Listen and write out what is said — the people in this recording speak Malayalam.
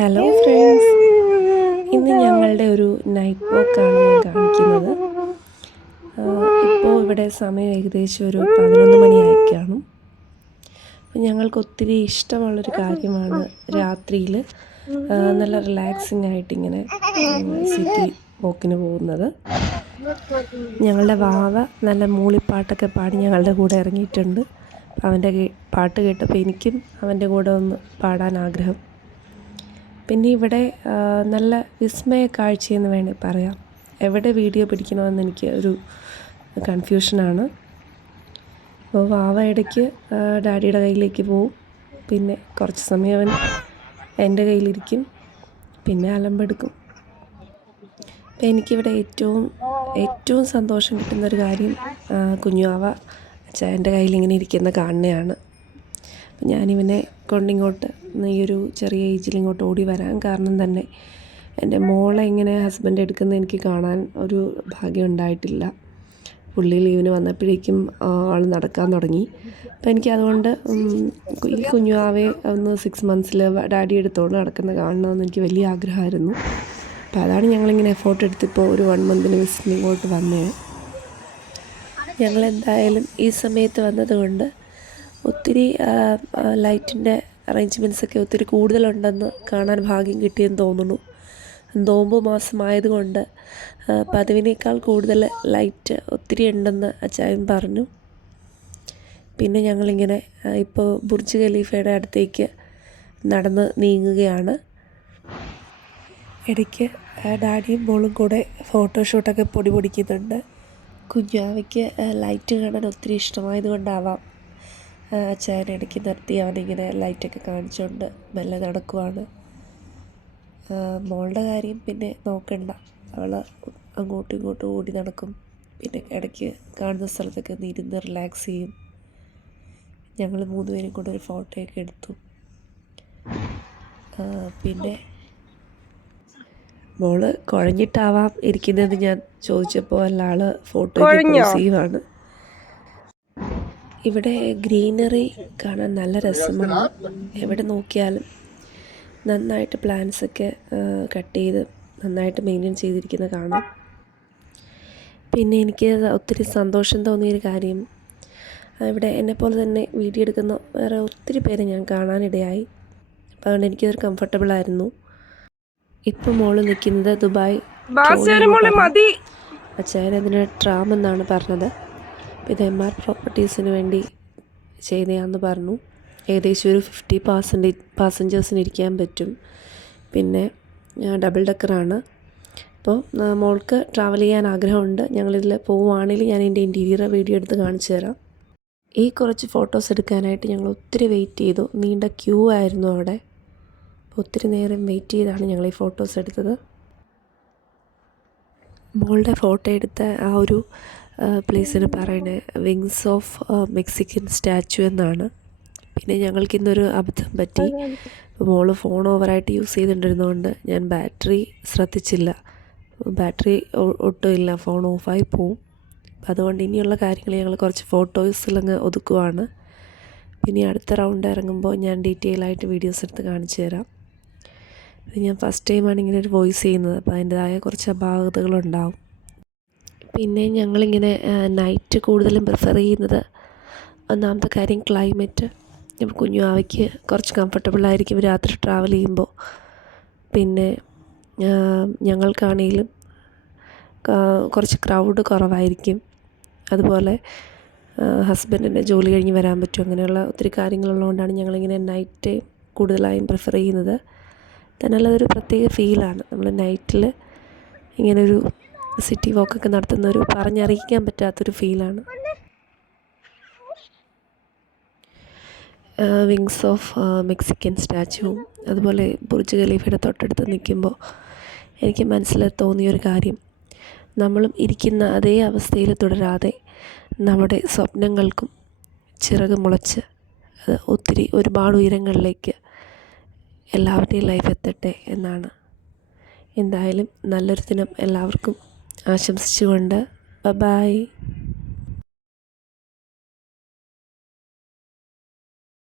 ഹലോ ഫ്രണ്ട്സ്, ഇന്ന് ഞങ്ങളുടെ ഒരു നൈറ്റ് വാക്കാണ് ഞാൻ കാണിക്കുന്നത്. ഇപ്പോൾ ഇവിടെ സമയം ഏകദേശം ഒരു 11 മണിയായിക്കാണ്. അപ്പം ഞങ്ങൾക്ക് ഒത്തിരി ഇഷ്ടമുള്ളൊരു കാര്യമാണ് രാത്രിയിൽ നല്ല റിലാക്സിങ് ആയിട്ടിങ്ങനെ സിറ്റി വാക്കിന് പോകുന്നത്. ഞങ്ങളുടെ വാവ നല്ല മൂളിപ്പാട്ടൊക്കെ പാടി ഞങ്ങളുടെ കൂടെ ഇറങ്ങിയിട്ടുണ്ട്. അവൻ്റെ പാട്ട് കേട്ടപ്പോൾ എനിക്കും അവൻ്റെ കൂടെ ഒന്ന് പാടാൻ ആഗ്രഹം. പിന്നെ ഇവിടെ നല്ല വിസ്മയ കാഴ്ചയെന്ന് വേണേൽ പറയാം. എവിടെ വീഡിയോ പിടിക്കണമെന്ന് എനിക്ക് ഒരു കൺഫ്യൂഷനാണ്. അപ്പോൾ വാവ ഇടയ്ക്ക് ഡാഡിയുടെ കയ്യിലേക്ക് പോവും, പിന്നെ കുറച്ച് സമയം അവൻ എൻ്റെ കയ്യിലിരിക്കും, പിന്നെ അലമ്പെടുക്കും. അപ്പോൾ എനിക്കിവിടെ ഏറ്റവും സന്തോഷം കിട്ടുന്നൊരു കാര്യം കുഞ്ഞുവാവ അച്ചായൻ്റെ കയ്യിലിങ്ങനെ ഇരിക്കുന്ന കാണുന്നതാണ്. അപ്പം ഞാനിവനെ കൊണ്ടിങ്ങോട്ട് ഈ ഒരു ചെറിയ ഏജിൽ ഇങ്ങോട്ട് ഓടി വരാൻ കാരണം തന്നെ എൻ്റെ മോളെ ഇങ്ങനെ ഹസ്ബൻഡ് എടുക്കുന്നത് എനിക്ക് കാണാൻ ഒരു ഭാഗ്യം ഉണ്ടായിട്ടില്ല. പുള്ളി ലീവിന് വന്നപ്പോഴേക്കും ആൾ നടക്കാൻ തുടങ്ങി. അപ്പം എനിക്കതുകൊണ്ട് ഈ കുഞ്ഞുവാവെ ഒന്ന് 6 മന്ത്സിൽ ഡാഡി എടുത്തോണ്ട് നടക്കുന്ന കാണണമെന്ന് എനിക്ക് വലിയ ആഗ്രഹമായിരുന്നു. അപ്പോൾ അതാണ് ഞങ്ങളിങ്ങനെ എഫോർട്ട് എടുത്തിപ്പോൾ ഒരു 1 മന്തിന് വിസിറ്റിന് ഇങ്ങോട്ട് വന്നേ. ഞങ്ങളെന്തായാലും ഈ സമയത്ത് വന്നതുകൊണ്ട് ഒത്തിരി ലൈറ്റിൻ്റെ അറേഞ്ച്മെൻറ്റ്സൊക്കെ ഒത്തിരി കൂടുതലുണ്ടെന്ന് കാണാൻ ഭാഗ്യം കിട്ടിയെന്ന് തോന്നുന്നു. നോമ്പ് മാസമായതുകൊണ്ട് പതിവിനേക്കാൾ കൂടുതൽ ലൈറ്റ് ഒത്തിരി ഉണ്ടെന്ന് അച്ചായൻ പറഞ്ഞു. പിന്നെ ഞങ്ങളിങ്ങനെ ഇപ്പോൾ ബുർജ് ഖലീഫയുടെ അടുത്തേക്ക് നടന്ന് നീങ്ങുകയാണ്. ഇടയ്ക്ക് ഡാഡിയും മോളും കൂടെ ഫോട്ടോഷൂട്ടൊക്കെ പൊടിക്കുന്നുണ്ട്. കുഞ്ഞാവയ്ക്ക് ലൈറ്റ് കാണാൻ ഒത്തിരി ഇഷ്ടമായതുകൊണ്ടാവാം അച്ചായൻ ഇടയ്ക്ക് നിർത്തി അവനിങ്ങനെ ലൈറ്റൊക്കെ കാണിച്ചുകൊണ്ട് മെല്ലെ നടക്കുവാണ്. മോളുടെ കാര്യം പിന്നെ നോക്കണ്ട, അവൾ അങ്ങോട്ടും ഇങ്ങോട്ടും ഓടി നടക്കും, പിന്നെ ഇടയ്ക്ക് കാണുന്ന സ്ഥലത്തൊക്കെ ഒന്ന് ഇരുന്ന് റിലാക്സ് ചെയ്യും. ഞങ്ങൾ 3 പേരും കൂടെ ഒരു ഫോട്ടോയൊക്കെ എടുത്തു. പിന്നെ മോള് കുഴഞ്ഞിട്ടാവാം ഇരിക്കുന്നതെന്ന് ഞാൻ ചോദിച്ചപ്പോൾ ആൾ ഫോട്ടോയ്ക്ക് പോസീവാണ്. ഇവിടെ ഗ്രീനറി കാണാൻ നല്ല രസമാണ്. എവിടെ നോക്കിയാലും നന്നായിട്ട് പ്ലാന്റ്സൊക്കെ കട്ട് ചെയ്ത് നന്നായിട്ട് മെയിൻറ്റെയിൻ ചെയ്തിരിക്കുന്നത് കാണാം. പിന്നെ എനിക്ക് ഒത്തിരി സന്തോഷം തോന്നിയൊരു കാര്യം, ഇവിടെ എന്നെപ്പോലെ തന്നെ വീഡിയോ എടുക്കുന്ന വേറെ ഒത്തിരി പേരെ ഞാൻ കാണാനിടയായി. അപ്പോൾ അതുകൊണ്ട് എനിക്കതൊരു കംഫർട്ടബിളായിരുന്നു. ഇപ്പം മോള് നിൽക്കുന്നത് ദുബായ് അച്ചായൻ അതിന് ട്രാം എന്നാണ് പറഞ്ഞത്. ഇത് MR പ്രോപ്പർട്ടീസിന് വേണ്ടി ചെയ്തതാണെന്ന് പറഞ്ഞു. ഏകദേശം ഒരു 50 പാസഞ്ചേഴ്സിന് ഇരിക്കാൻ പറ്റും. പിന്നെ ഡബിൾ ഡെക്കറാണ്. അപ്പോൾ മോൾക്ക് ട്രാവൽ ചെയ്യാൻ ആഗ്രഹമുണ്ട്. ഞങ്ങളിതിൽ പോവുകയാണെങ്കിൽ ഞാൻ എൻ്റെ ഇൻറ്റീരിയർ വീഡിയോ എടുത്ത് കാണിച്ചു തരാം. ഈ കുറച്ച് ഫോട്ടോസ് എടുക്കാനായിട്ട് ഞങ്ങൾ ഒത്തിരി വെയിറ്റ് ചെയ്തു. നീണ്ട ക്യൂ ആയിരുന്നു അവിടെ. ഒത്തിരി നേരം വെയിറ്റ് ചെയ്താണ് ഞങ്ങൾ ഈ ഫോട്ടോസ് എടുത്തത്. മോളുടെ ഫോട്ടോ എടുത്ത ആ ഒരു പ്ലേസിന് പറയുന്നത് വിങ്സ് ഓഫ് മെക്സിക്കൻ സ്റ്റാച്ചു എന്നാണ്. പിന്നെ ഞങ്ങൾക്കിന്നൊരു അബദ്ധം പറ്റി. മോള് ഫോൺ ഓവറായിട്ട് യൂസ് ചെയ്തിട്ടുണ്ടിരുന്നതുകൊണ്ട് ഞാൻ ബാറ്ററി ശ്രദ്ധിച്ചില്ല. ബാറ്ററി ഒട്ടും ഇല്ല, ഫോൺ ഓഫായി പോവും. അതുകൊണ്ട് ഇനിയുള്ള കാര്യങ്ങൾ ഞങ്ങൾ കുറച്ച് ഫോട്ടോസിലങ്ങ് ഒതുക്കുവാണ്. പിന്നെ അടുത്ത റൗണ്ട് ഇറങ്ങുമ്പോൾ ഞാൻ ഡീറ്റെയിൽ ആയിട്ട് വീഡിയോസ് എടുത്ത് കാണിച്ചു തരാം. ഇത് ഞാൻ ഫസ്റ്റ് ടൈമാണ് ഇങ്ങനെ ഒരു വോയിസ് ചെയ്യുന്നത്, അപ്പോൾ അതിൻ്റെതായ കുറച്ച് അപാകതകളുണ്ടാവും. പിന്നെ ഞങ്ങളിങ്ങനെ നൈറ്റ് കൂടുതലും പ്രിഫർ ചെയ്യുന്നത്, ഒന്നാമത്തെ കാര്യം ക്ലൈമറ്റ്. കുഞ്ഞുവാവയ്ക്ക് കുറച്ച് കംഫർട്ടബിളായിരിക്കും രാത്രി ട്രാവൽ ചെയ്യുമ്പോൾ. പിന്നെ ഞങ്ങൾക്കാണെങ്കിലും കുറച്ച് ക്രൗഡ് കുറവായിരിക്കും. അതുപോലെ ഹസ്ബൻഡിൻ്റെ ജോലി കഴിഞ്ഞ് വരാൻ പറ്റും. അങ്ങനെയുള്ള ഒത്തിരി കാര്യങ്ങളുള്ളതുകൊണ്ടാണ് ഞങ്ങളിങ്ങനെ നൈറ്റ് കൂടുതലായും പ്രിഫർ ചെയ്യുന്നത്. തന്നെയല്ല അതൊരു പ്രത്യേക ഫീലാണ്. നമ്മൾ നൈറ്റിൽ ഇങ്ങനൊരു സിറ്റി വാക്കൊക്കെ നടത്തുന്നൊരു പറഞ്ഞറിയിക്കാൻ പറ്റാത്തൊരു ഫീലാണ്. വിങ്സ് ഓഫ് മെക്സിക്കൻ സ്റ്റാച്ചുവും അതുപോലെ ബുർജ് ഖലീഫയുടെ തൊട്ടടുത്ത് നിൽക്കുമ്പോൾ എനിക്ക് മനസ്സിൽ തോന്നിയൊരു കാര്യം, നമ്മളും ഇരിക്കുന്ന അതേ അവസ്ഥയിൽ തുടരാതെ നമ്മുടെ സ്വപ്നങ്ങൾക്കും ചിറക് മുളച്ച് അത് ഒരുപാട് ഉയരങ്ങളിലേക്ക് എല്ലാവരുടെയും ലൈഫ് എത്തട്ടെ എന്നാണ്. എന്തായാലും നല്ലൊരു ദിനം എല്ലാവർക്കും ആശംസിച്ചുകൊണ്ട് ബൈ.